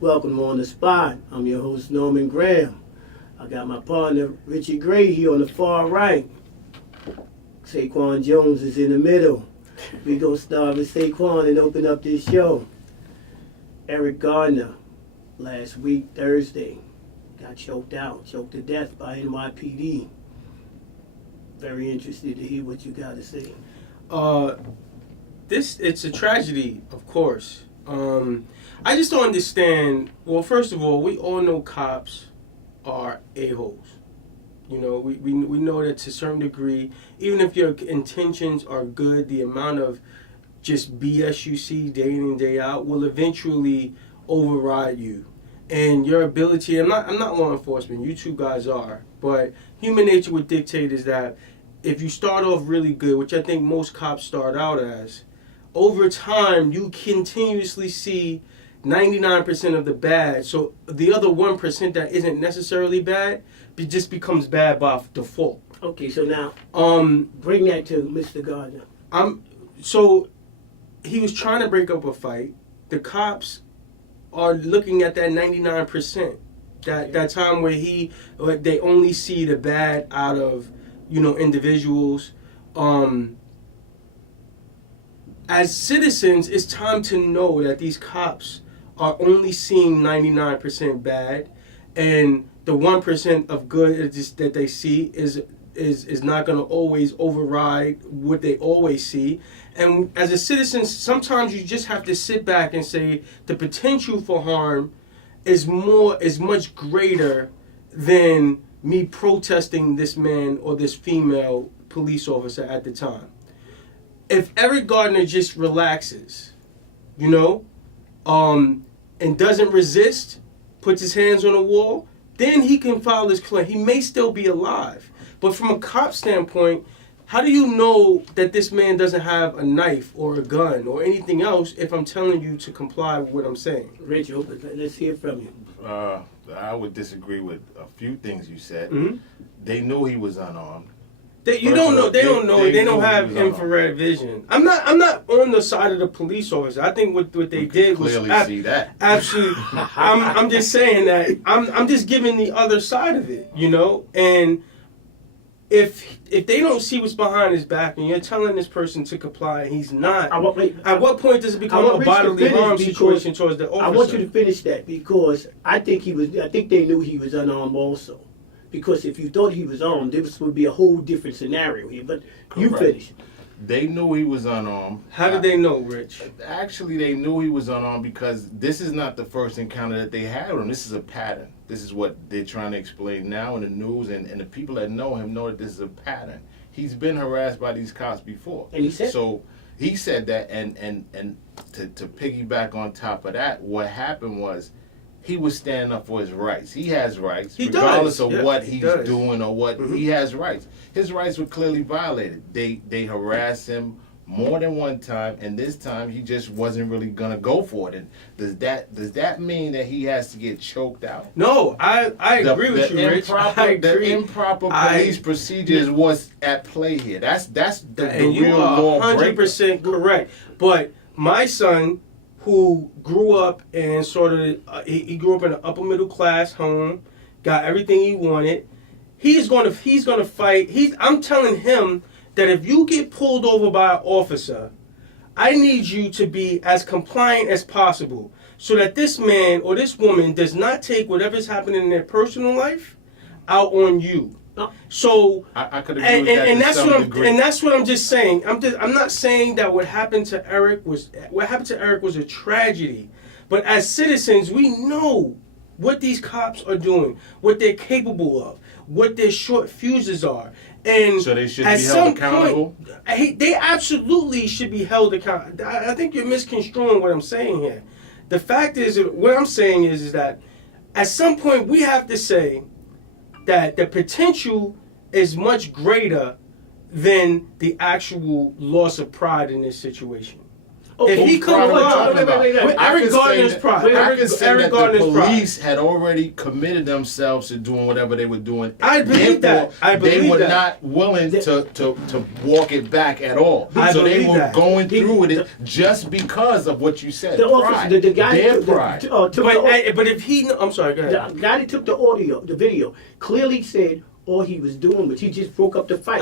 Welcome on the spot. I'm your host, Norman Graham. I got my partner, Richard Gray, here on the far right. Saquan Jones is in the middle. We gonna start with Saquan and open up this show. Eric Garner, last week, Thursday, got choked to death by NYPD. Very interested to hear what you got to say. It's a tragedy, of course. I just don't understand. Well, first of all, we all know cops are a-holes. You know, we know that to a certain degree, even if your intentions are good, the amount of just BS you see day in and day out will eventually override you. And your ability, I'm not law enforcement, you two guys are, but human nature would dictate is that if you start off really good, which I think most cops start out as, over time you continuously see 99% of the bad. So the other 1% that isn't necessarily bad, it just becomes bad by default. Okay, so now bring that to Mr. Gardner. So he was trying to break up a fight. The cops are looking at that 99%. That time where they only see the bad out of, individuals. As citizens, it's time to know that these cops are only seeing 99% bad, and the 1% of good that they see is not going to always override what they always see. And as a citizen, sometimes you just have to sit back and say the potential for harm is much greater than me protesting this man or this female police officer at the time. If Eric Gardner just relaxes, and doesn't resist, puts his hands on the wall, then he can file his claim. He may still be alive. But from a cop standpoint, how do you know that this man doesn't have a knife or a gun or anything else if I'm telling you to comply with what I'm saying? Rich, let's hear from you. I would disagree with a few things you said. Mm-hmm. They knew he was unarmed. They don't have infrared vision. I'm not on the side of the police officer. I think what they did was clearly see that. Absolutely. I'm just saying that I'm just giving the other side of it, And if they don't see what's behind his back and you're telling this person to comply and he's not, at what point does it become a bodily harm situation towards the officer? I want you to finish that because I think they knew he was unarmed also. Because if you thought he was armed, this would be a whole different scenario here. But you finish. They knew he was unarmed. How did they know, Rich? Actually, they knew he was unarmed because this is not the first encounter that they had with him. This is a pattern. This is what they're trying to explain now in the news, and the people that know him know that this is a pattern. He's been harassed by these cops before. And he said so. He said that, and to piggyback on top of that, what happened was he was standing up for his rights. He has rights, regardless of what he's doing or what he has rights. His rights were clearly violated. They harassed him more than one time, and this time he just wasn't really gonna go for it. And does that mean that he has to get choked out? No, I agree with you, Rich. The improper police procedures was at play here. That's the real law breaker. 100% correct. But my son, who grew up and he grew up in an upper middle class home, got everything he wanted. He's gonna fight. I'm telling him that if you get pulled over by an officer, I need you to be as compliant as possible, so that this man or this woman does not take whatever's happening in their personal life out on you. So I could agree with that to some degree. And that's what I'm just saying. I'm not saying that what happened to Eric was a tragedy, but as citizens, we know what these cops are doing, what they're capable of, what their short fuses are, and so they should be held accountable. They absolutely should be held accountable. I think you're misconstruing what I'm saying here. The fact is, what I'm saying is that at some point we have to say that the potential is much greater than the actual loss of pride in this situation. If he comes along, Eric Garner's pride. I can say that the police pride. had already committed themselves to doing whatever they were doing. I believe that. They were not willing to walk it back at all. So they were going through with it just because of what you said. The officer, the guy, their pride. But if he, I'm sorry, go ahead. The guy that took the video, clearly said all he was doing was he just broke up the fight.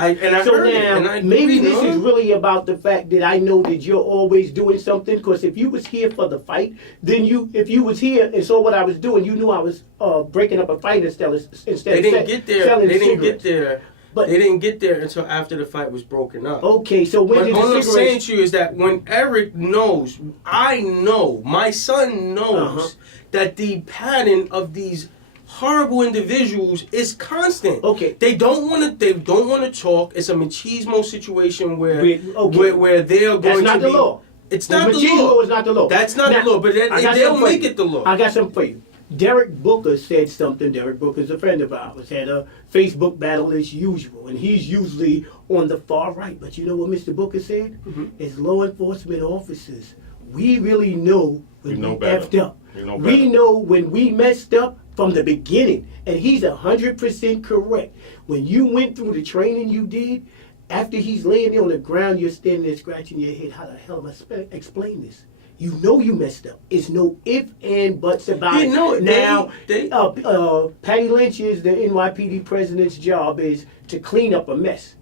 Maybe this is really about the fact that I know that you're always doing something. Because if you was here for the fight, then if you was here and saw what I was doing, you knew I was breaking up a fight instead of They didn't get there. selling They didn't cigarettes. get there. But they didn't get there until after the fight was broken up. Okay, so when did all the I'm saying to you is that when Eric knows, I know, my son knows that the pattern of these horrible individuals is constant. Okay. They don't want to talk. It's a machismo situation where they are going to be. That's not the law. It's not the law. Machismo is not the law. That's not the law, but they'll make it the law. I got something for you. Derek Booker said something. Derek Booker's a friend of ours. Had a Facebook battle as usual, and he's usually on the far right. But you know what Mr. Booker said? As law enforcement officers, we really know when we effed up. We know when we messed up from the beginning, and he's 100% correct. When you went through the training you did, after he's laying there on the ground, you're standing there scratching your head. How the hell am I explain this? You know you messed up. It's no ifs and buts about it. Now, Patty Lynch is the NYPD president's job is to clean up a mess.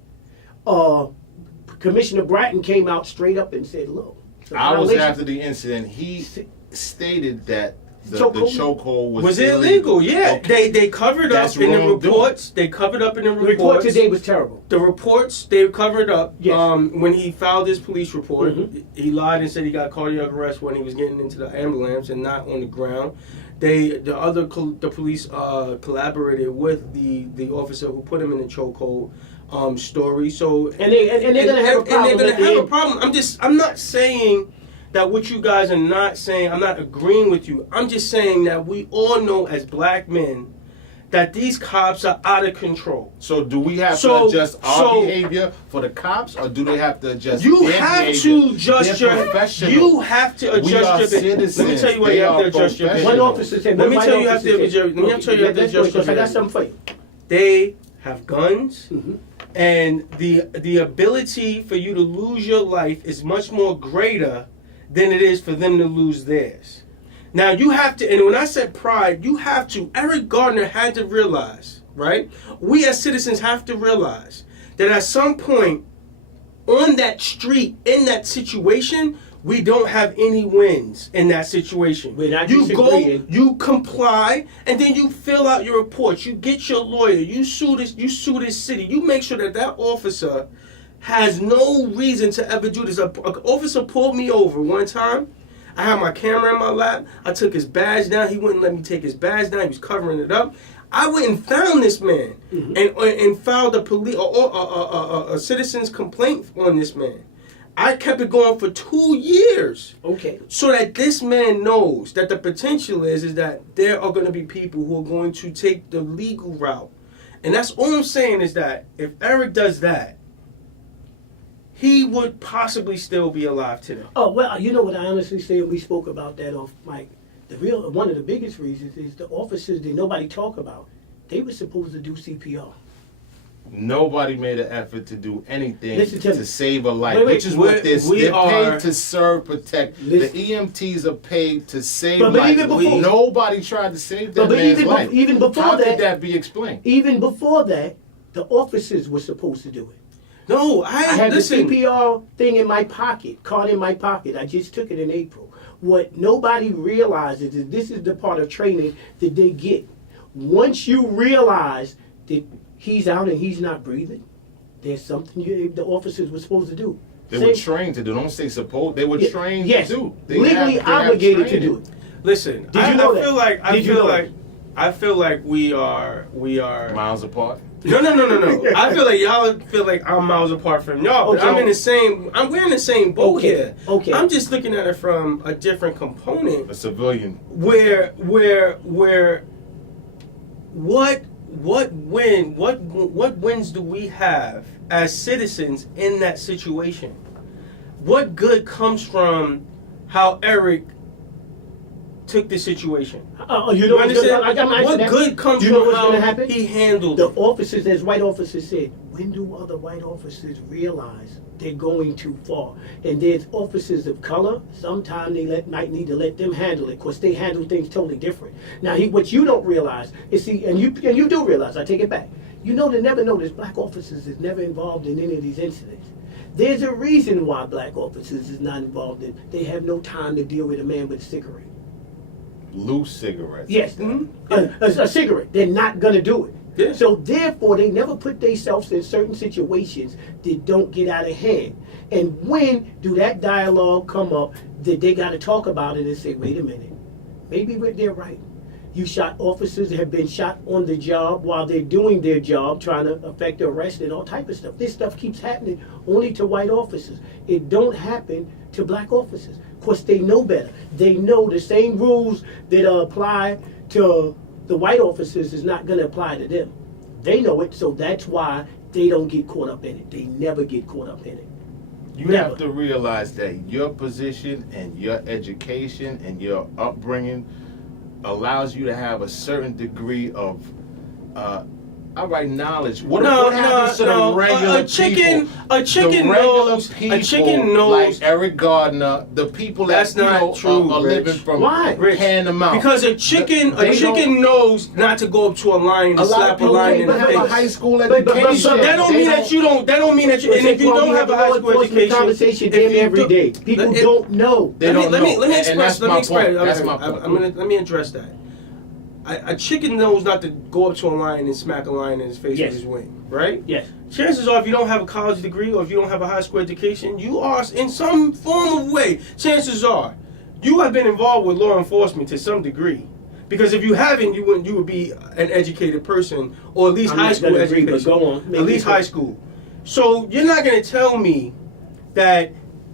Commissioner Bratton came out straight up and said, look. Hours after the incident, he stated that the chokehold was illegal. Yeah, okay. They covered up in the reports. They covered up in the reports. The report today was terrible. The reports they covered up. Yes. When he filed his police report, he lied and said he got cardiac arrest when he was getting into the ambulance and not on the ground. The police collaborated with the officer who put him in the chokehold. Story. So and they're gonna have a problem. And they're gonna have a problem. I'm not saying that what you guys are not saying, I'm not agreeing with you. I'm just saying that we all know as black men that these cops are out of control. So do we have to adjust our behavior for the cops, or do they have to adjust their behavior? You have to adjust your behavior. Let me tell you why you have to adjust your behavior. One officer said, let me tell you how to adjust your behavior. I got something for you. They have guns. And the ability for you to lose your life is much more greater than it is for them to lose theirs. Now you have to, and when I said pride, you have to, Eric Garner had to realize, right? We as citizens have to realize that at some point on that street, in that situation, we don't have any wins in that situation. You go, you comply, and then you fill out your reports. You get your lawyer. You sue this city. You make sure that officer has no reason to ever do this. An officer pulled me over one time. I had my camera in my lap. I took his badge down. He wouldn't let me take his badge down. He was covering it up. I went and found this man and filed a citizen's complaint on this man. I kept it going for 2 years. Okay. So that this man knows that the potential is that there are going to be people who are going to take the legal route. And that's all I'm saying is that if Eric does that, he would possibly still be alive today. Oh, well, you know what I honestly say, we spoke about that off mic. One of the biggest reasons is the officers that nobody talk about, they were supposed to do CPR. Nobody made an effort to do anything to save a life, wait, which is what they're paid to serve, protect. The EMTs are paid to save lives. Nobody tried to save that man's life. Even before How could that be explained? Even before that, the officers were supposed to do it. No, I had the CPR thing in my pocket, card in my pocket. I just took it in April. What nobody realizes is this is the part of training that they get. Once you realize that he's out and he's not breathing, there's something the officers were supposed to do. They were trained to do. Don't say supposed. They were trained to do. They legally obligated to do it. Listen, I feel like we are miles apart. No. I feel like y'all feel like I'm miles apart from y'all, but we're in the same boat here. Okay. I'm just looking at it from a different component. A civilian. Where what wins do we have as citizens in that situation? What good comes from how Eric took the situation. You know what good comes from how he handled the it? Officers, as white officers said, when do other white officers realize they're going too far? And there's officers of color, sometimes they might need to let them handle it, because they handle things totally different. Now, what you don't realize is, see, and you do realize, I take it back, you know to never notice black officers is never involved in any of these incidents. There's a reason why black officers is not involved in. They have no time to deal with a man with a cigarette. Loose cigarettes. Yes, a cigarette. They're not gonna do it. Yeah. So therefore, they never put themselves in certain situations that don't get out of hand. And when do that dialogue come up that they got to talk about it and say, wait a minute, maybe they're right. You shot officers that have been shot on the job while they're doing their job, trying to effect arrest and all type of stuff. This stuff keeps happening only to white officers. It don't happen to black officers. Of course, they know better. They know the same rules that apply to the white officers is not going to apply to them. They know it, so that's why they don't get caught up in it. They never get caught up in it. You have to realize that your position and your education and your upbringing allows you to have a certain degree of knowledge. What happens to the regular people? A chicken knows. A chicken knows. Like Eric Garner, the people that are living from hand to mouth. Because a chicken knows not to go up to a lion and slap a lion in the face. Have a high school education. That don't mean that you don't. That don't mean that you. And if you don't have a high school education, conversation every day. People don't know. Let me express. Let me address that. A chicken knows not to go up to a lion and smack a lion in his face with his wing, right? Yes. Chances are, if you don't have a college degree or if you don't have a high school education, you are, in some form of way, chances are, you have been involved with law enforcement to some degree. Because if you haven't, you would be an educated person, or at least high school education. Go on. At least high school. So you're not going to tell me that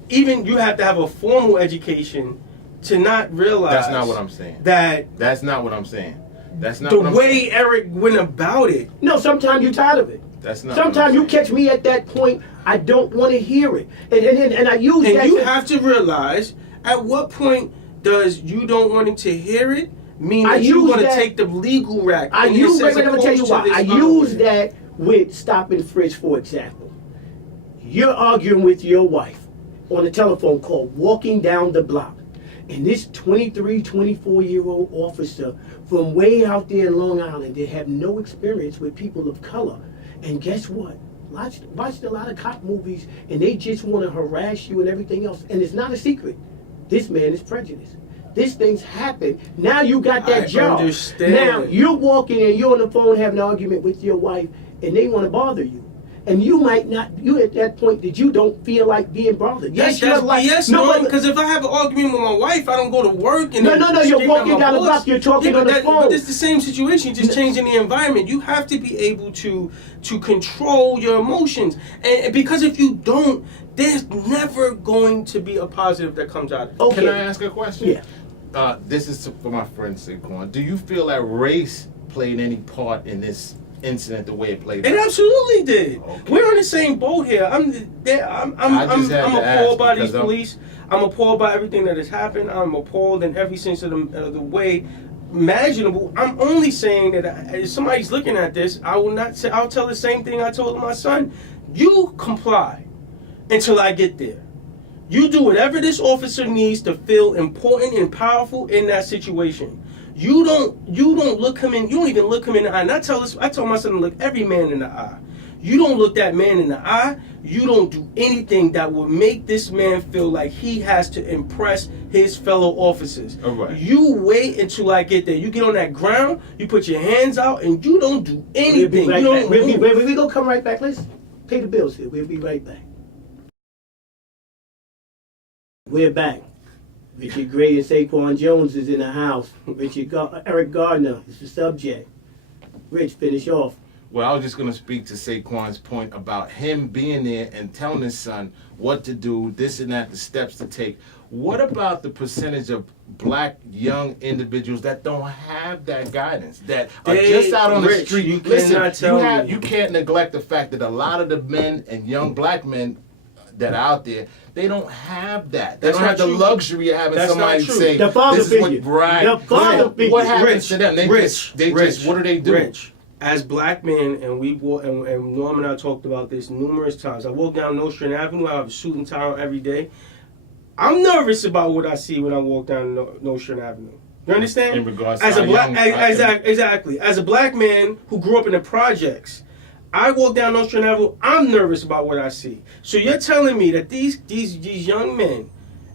even you have to have a formal education to not realize. That's not what I'm saying. That's not what I'm saying. That's not the way Eric went about it. No, sometimes you're tired of it. That's not. Sometimes you catch me at that point. I don't want to hear it, and I use that. And you have to realize at what point does you don't wanting to hear it mean that you're going to take the legal route. Let me tell you why. I use that with stop and frisk, for example. You're arguing with your wife on a telephone call, walking down the block. And this 23, 24-year-old officer from way out there in Long Island that have no experience with people of color. And guess what? Watched a lot of cop movies, and they just want to harass you and everything else. And it's not a secret. This man is prejudiced. This thing's happened. Now you got that job. Understand. Now you're walking and you're on the phone having an argument with your wife, and they want to bother you. And you might not, you at that point that you don't feel like being bothered. Yes, because if I have an argument with my wife, I don't go to work. And you're walking down the block, you're talking on the phone. But it's the same situation, just changing the environment. You have to be able to control your emotions. And because if you don't, there's never going to be a positive that comes out of it. Okay. Can I ask a question? Yeah. This is for my friend Saquan. Do you feel that race played any part in this incident the way it played out? It absolutely did. Okay. We're in the same boat here. I'm appalled by these police. I'm appalled by everything that has happened. I'm appalled in every sense of the way imaginable. I'm only saying that if somebody's looking at this, I will not say. I'll tell the same thing I told my son. You comply until I get there. You do whatever this officer needs to feel important and powerful in that situation. You don't look him in. You don't even look him in the eye. And I told my son to look every man in the eye. You don't look that man in the eye. You don't do anything that will make this man feel like he has to impress his fellow officers. All right. You wait until I get there. You get on that ground. You put your hands out, and you don't do anything. We gonna come right back. Let's pay the bills here. We'll be right back. We're back. Richard Gray and Saquan Jones is in the house. Eric Garner is the subject. Rich, finish off. Well, I was just going to speak to Saquon's point about him being there and telling his son what to do, this and that, the steps to take. What about the percentage of black young individuals that don't have that guidance, that are just out on the street? You can't neglect the fact that a lot of the men and young black men that are out there, they don't have that. They That's don't have not the true. luxury of having That's somebody not true. say, The father this is figure. what right. The father figure. What happens to them? They just what do they do? Rich. As black men, and and Norm and I talked about this numerous times. I walk down Nostrand Avenue. I have a suit and tie on every day. I'm nervous about what I see when I walk down Nostrand Avenue. You understand? In regards as to a black, young, exactly. As a black man who grew up in the projects, I walk down Nostrand Avenue. I'm nervous about what I see. So you're telling me that these young men,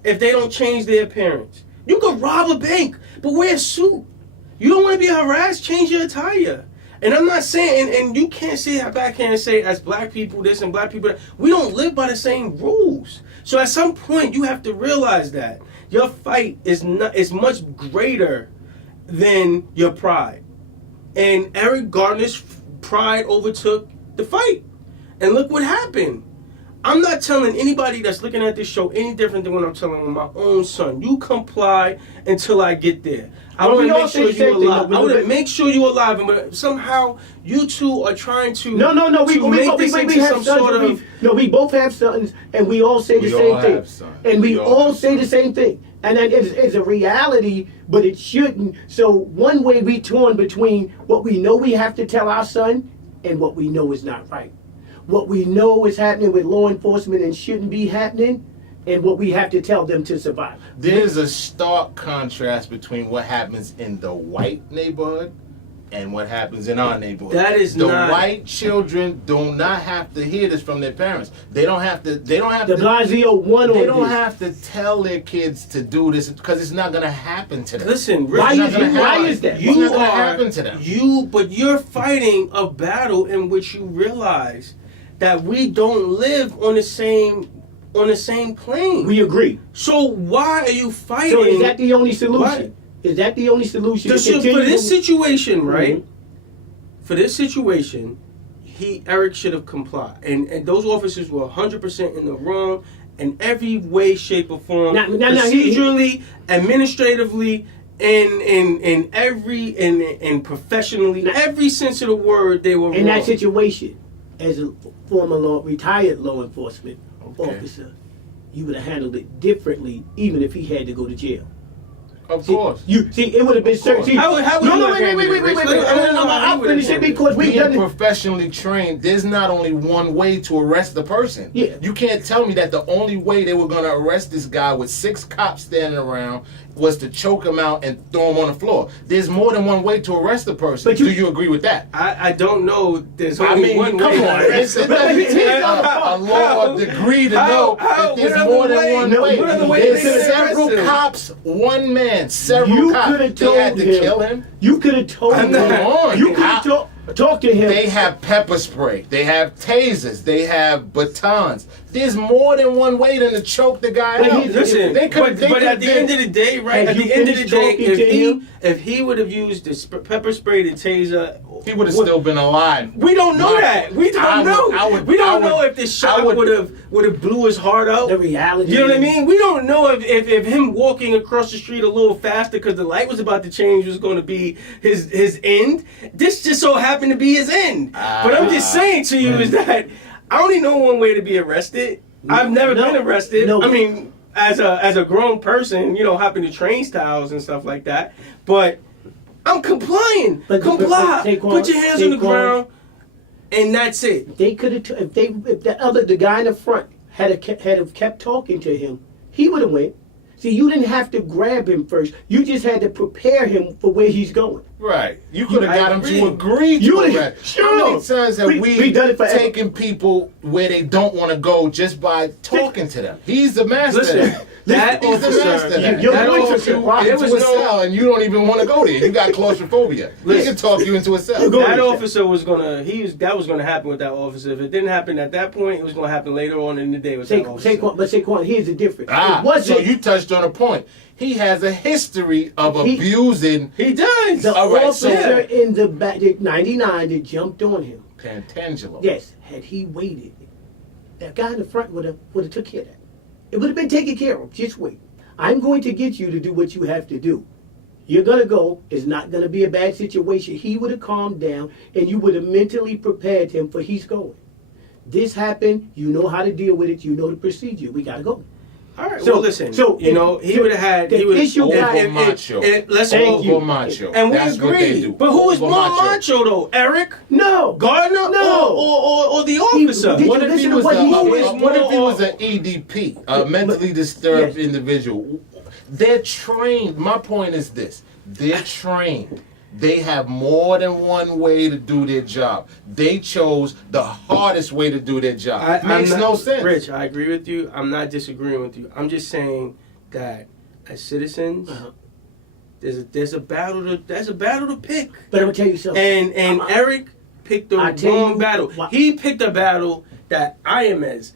if they don't change their appearance, you could rob a bank, but wear a suit. You don't want to be harassed? Change your attire. And I'm not saying, and you can't sit back here and say, as black people this and black people that, we don't live by the same rules. So at some point, you have to realize that your fight is much greater than your pride. And Eric Garner's pride overtook the fight. And look what happened. I'm not telling anybody that's looking at this show any different than what I'm telling my own son. You comply until I get there. I want to make sure you're alive. I want to make sure you're alive, but somehow you two are trying to No. We have sons. We both have sons, and we all say the same thing. And we all say the same thing. And then it's a reality, but it shouldn't. So one way we torn between what we know we have to tell our son and what we know is not right. What we know is happening with law enforcement and shouldn't be happening, and what we have to tell them to survive. There's a stark contrast between what happens in the white neighborhood and what happens in our neighborhood. That is the not... white children do not have to hear this from their parents. They don't have to. De Blasio won on this. They don't have to tell their kids to do this because it's not going to happen to them. Listen, why is that? It's not going to happen to them. But you're fighting a battle in which you realize that we don't live on the same plane. We agree. So why are you fighting? So is that the only solution? Is that the only solution? For this situation, right? Mm-hmm. For this situation, Eric should have complied, and those officers were 100% in the wrong in every way, shape, or form. Procedurally, administratively, and professionally, every sense of the word, they were wrong. In that situation, as a former retired law enforcement officer, you would have handled it differently, even if he had to go to jail. Of course. It would have been certain. Wait. I'll finish it because we done it. Professionally trained, there's not only one way to arrest the person. Yeah. You can't tell me that the only way they were going to arrest this guy with 6 cops standing around was to choke him out and throw him on the floor. There's more than one way to arrest a person. Do you agree with that? I don't know. There's only one way. Come on. It doesn't take a law degree to know that there's more than one way. There's several cops, one man, several cops. They had to kill him. You could have told him. You could have talked to him. They have pepper spray. They have tasers. They have batons. There's more than one way than to choke the guy out. Listen, but at the end of the day, right? At the end of the day, if he would have used the pepper spray, the taser, he would have still been alive. We don't know that. We don't know. We don't know if the shot would have blew his heart out. The reality. You know what I mean? We don't know if him walking across the street a little faster because the light was about to change was going to be his end. This just so happened to be his end. But I'm just saying to you is that I only know one way to be arrested. I've never been arrested. I mean, as a grown person, hopping to train styles and stuff like that. But I'm complying. Comply. Put your hands on the ground, and that's it. They could have. If the guy in the front had kept talking to him, he would have went. See, you didn't have to grab him first. You just had to prepare him for where he's going. Right. You could have got him to agree to arrest. Sure. How many times have we taken people where they don't want to go just by talking to them? He's the master. Listen, that he's the master. Into a cell and you don't even want to go there. You got claustrophobia. He can talk you into a cell. That officer was gonna. That was gonna happen with that officer. If it didn't happen at that point, it was gonna happen later on in the day with that officer. Saquan, here's the difference. So you touched on a point. He has a history of abusing. He does. The officer in the back, 99, that jumped on him. Pantangelo. Yes, had he waited, that guy in the front would have took care of that. It would have been taken care of. Just wait. I'm going to get you to do what you have to do. You're going to go. It's not going to be a bad situation. He would have calmed down, and you would have mentally prepared him for he's going. This happened. You know how to deal with it. You know the procedure. We got to go. All right. So- Well, listen. so you know, he would have had. the He would issue got- Over macho. Let's Thank go. you. Over macho. And we That's what they agree. do. But who is Over more macho though, Eric? No. Gardner No. or the officer? Did you What if he listen to was what he a, said? what if he was an EDP, a mentally disturbed Yes. individual? They're trained. My point is this: they're trained. They have more than one way to do their job. They chose the hardest way to do their job. Makes no sense. Rich, I agree with you. I'm not disagreeing with you. I'm just saying that as citizens, there's a battle to pick. But I'm gonna tell you something. And Eric picked the I tell wrong you battle. why- He picked a battle that I am as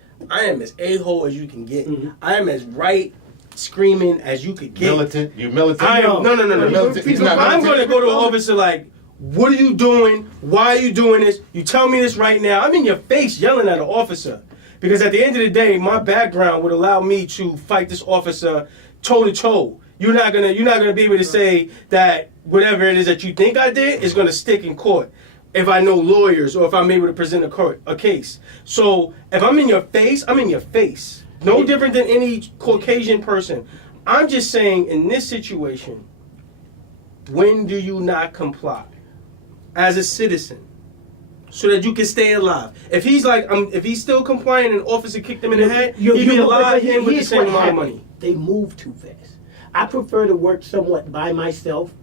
a-hole as you can get. Mhm. I am as right screaming as you could get. Militant. You militant. I am no. Militant. He's not I'm militant. going to go to an officer like, what are you doing? Why are you doing this? You tell me this right now. I'm in your face yelling at an officer. Because at the end of the day, my background would allow me to fight this officer toe to toe. You're not gonna be able to say that whatever it is that you think I did is gonna stick in court. If I know lawyers or if I'm able to present a case. So if I'm in your face, I'm in your face. No different than any Caucasian person. I'm just saying in this situation, when do you not comply as a citizen so that you can stay alive? If he's like, if he's still complying and an officer kicked him in the head, he'd be alive and with the same amount of money. They move too fast. I prefer to work somewhat by myself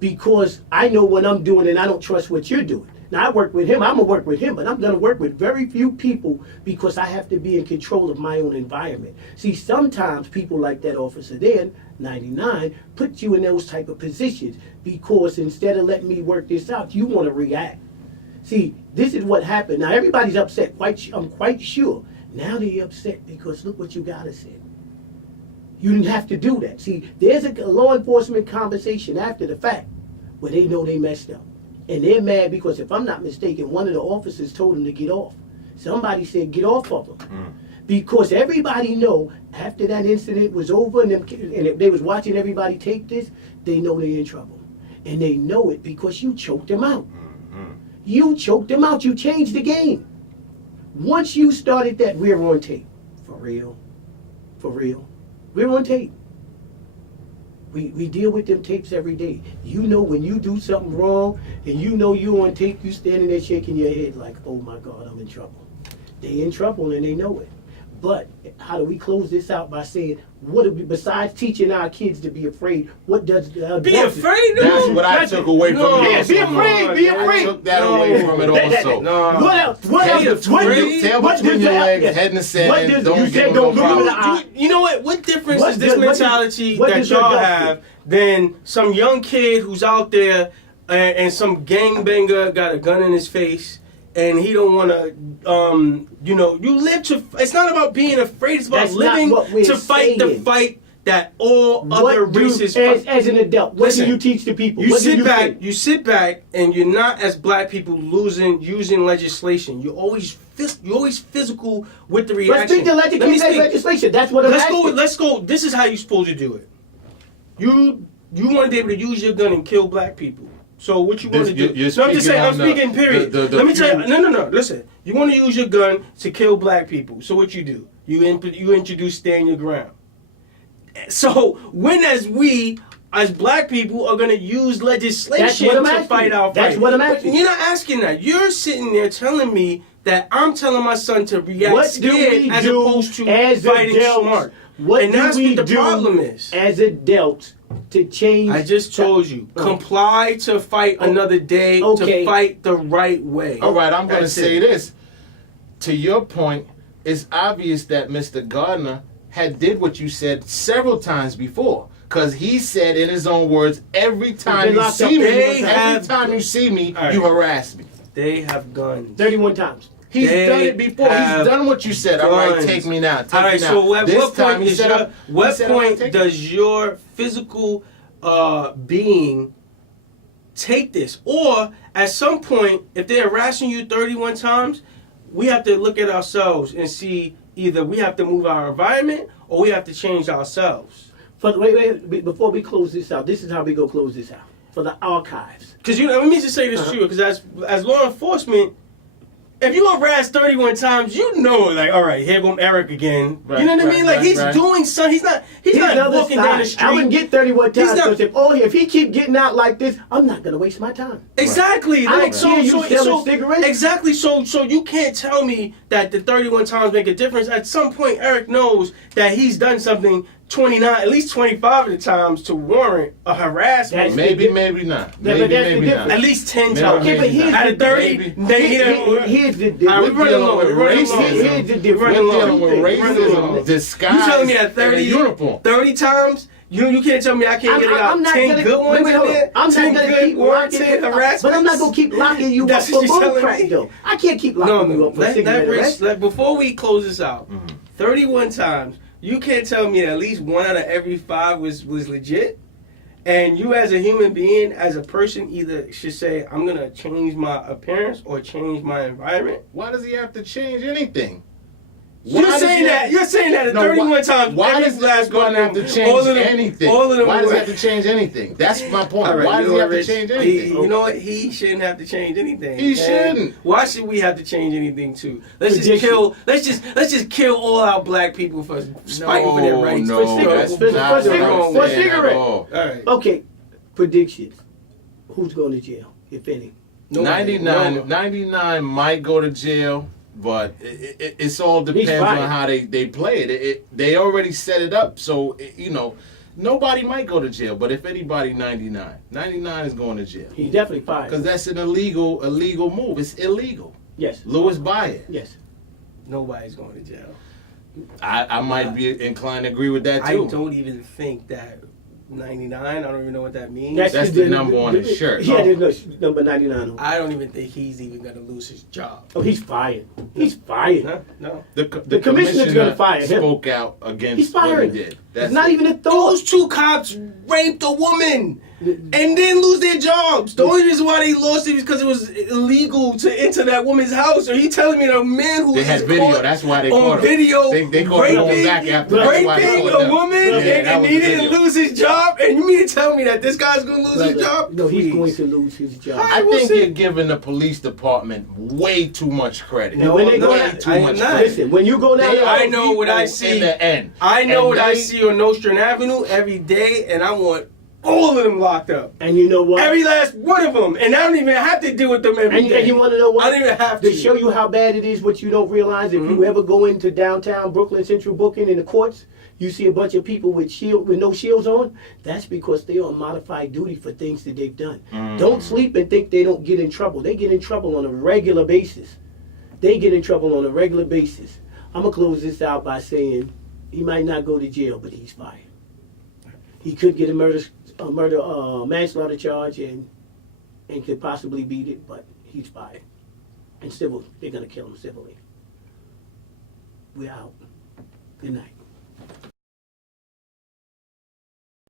because I know what I'm doing and I don't trust what you're doing. Now I work with him, I'm gonna work with him, but I'm gonna work with very few people because I have to be in control of my own environment. See, sometimes people like that officer there, 99, put you in those type of positions because instead of letting me work this out, you wanna react. See, this is what happened. Now everybody's upset, I'm quite sure. Now they're upset because look what you gotta say. You didn't have to do that. See, there's a law enforcement conversation after the fact where they know they messed up. And they're mad because if I'm not mistaken, one of the officers told them to get off. Somebody said, get off of them. Because everybody know after that incident was over and if they was watching everybody take this, they know they're in trouble. And they know it because you choked them out. You choked them out. You changed the game. Once you started that, we're on tape. For real. For real. We're on tape. We deal with them tapes every day. You know when you do something wrong and you know you on tape, you standing there shaking your head like, oh my God, I'm in trouble. They in trouble and they know it. But how do we close this out by saying, what do we, besides teaching our kids to be afraid, what does Be afraid? No. That's what I took away from it. Yeah, be afraid, be afraid. I took that away from it also. No. What else? What else? Tail between your legs, head in the sand, don't give them no problem. You know what? What difference What is this does- what mentality does- what that does your y'all gut have than some young kid who's out there and some gangbanger got a gun in his face and he don't want to, you live to, it's not about being afraid, it's about That's not living what we're to fight the saying. fight that all other races fight. As an adult, what Listen, do you teach the people? You What do sit back. say? You sit back, and you're not as black people using legislation. You're always physical with the Let's reaction. speak the legislation. That's what I'm asking. Let's go. This is how you're supposed to do it. You want to be able to use your gun and kill black people. So what you want to do? you're I'm just saying. I'm speaking speaking. Period. Let me tell you. No. Listen. You want to use your gun to kill black people. So what you do? You introduce stand your ground. So when as black people are going to use legislation to fight our fight. That's what I'm asking. But you're not asking that. You're sitting there telling me that I'm telling my son to react What do scared we as do opposed to as fighting adults? smart. What And do that's we what the do problem is. as adults to change? I just told you, comply to fight another day, Okay. to fight the right way. All right, I'm going to That's say it. this. To your point, it's obvious that Mr. Gardner had did what you said several times before. Because he said in his own words, every time you see me, you harass me. They have guns. 31 times. He's They done it before. He's have done what you said. All right, guns. take me now. Take All right, me now. so at This what time point, he said, does your physical being take this? Or at some point, if they're harassing you 31 times, we have to look at ourselves and see either we have to move our environment or we have to change ourselves. Wait, before we close this out, this is how we go close this out. For the archives. Because let me just say this to you, because as law enforcement, if you harass 31 times, you know, like, all right, here come Eric again. Right, you know what I mean? Like, he's right. doing something. He's not walking down the street. I wouldn't get 31 times. Not, if he keep getting out like this, I'm not gonna waste my time. Exactly. Right. Like, so cigarettes. Exactly. So you can't tell me that the 31 times make a difference. At some point, Eric knows that he's done something 29, at least 25 of the times to warrant a harassment. Maybe not. Maybe not. At least 10 times. Okay, but here's out of 30, here's the difference. We're running low. Here's the difference. We're dealing with racism disguised. You telling me at 30 times? You can't tell me I can't get out 10 good ones in there? I'm not going to keep locking harassment. But I'm not going to keep locking you up for bull crap, though. I can't keep locking you up for cigarette arrest. Before we close this out, 31 times, you can't tell me that at least 1 out of every 5 was legit? And you as a human being, as a person, either should say, I'm going to change my appearance or change my environment. Why does he have to change anything? You're saying that 31 times. Why does that going to have to change anything? Why does he have to change anything? That's my point. Right, why does he have to change anything? You know what? He shouldn't have to change anything. He shouldn't. Why should we have to change anything too? Let's just kill all our black people for fighting for their rights. For cigarette. All right. Okay, predictions. Who's going to jail, if any? 99 might go to jail. But it's all depends on how they play it. They already set it up, so nobody might go to jail. But if anybody, 99 is going to jail. He's definitely fired because that's an illegal move. It's illegal. Yes. Louis Bayer. Yes. Nobody's going to jail. I might be inclined to agree with that too. I don't even think that 99. I don't even know what that means. That's the number on his shirt. Yeah, there's no number 99 on. I don't even think he's even going to lose his job. Oh, he's fired. He's fired. No. The commissioner's going to fire him. Spoke out against what he did. It's not even a thought. Those 2 cops raped a woman and didn't lose their jobs. The only reason why they lost it was because it was illegal to enter that woman's house. Are you telling me that a man who they had video? That's why they caught him. Video, they caught him going back after. Raping a woman and he didn't lose his job. And you mean to tell me that this guy's going to lose his job? No, he's going to lose his job. I think you're giving the police department way too much credit. No, way too much credit. Listen, when you go down, I know what I see. In the end, I know what I see on Nostrand Avenue every day, and I want all of them locked up. And you know what? Every last one of them. And I don't even have to deal with them every day. And you want to know what? I don't even have to. To show you how bad it is, what you don't realize, if you ever go into downtown Brooklyn Central booking in the courts, you see a bunch of people with no shields on. That's because they're on modified duty for things that they've done. Don't sleep and think they don't get in trouble. They get in trouble on a regular basis. I'm going to close this out by saying he might not go to jail, but he's fired. He could get a manslaughter charge and could possibly beat it, but he's fired. And they're going to kill him civilly. We're out. Good night.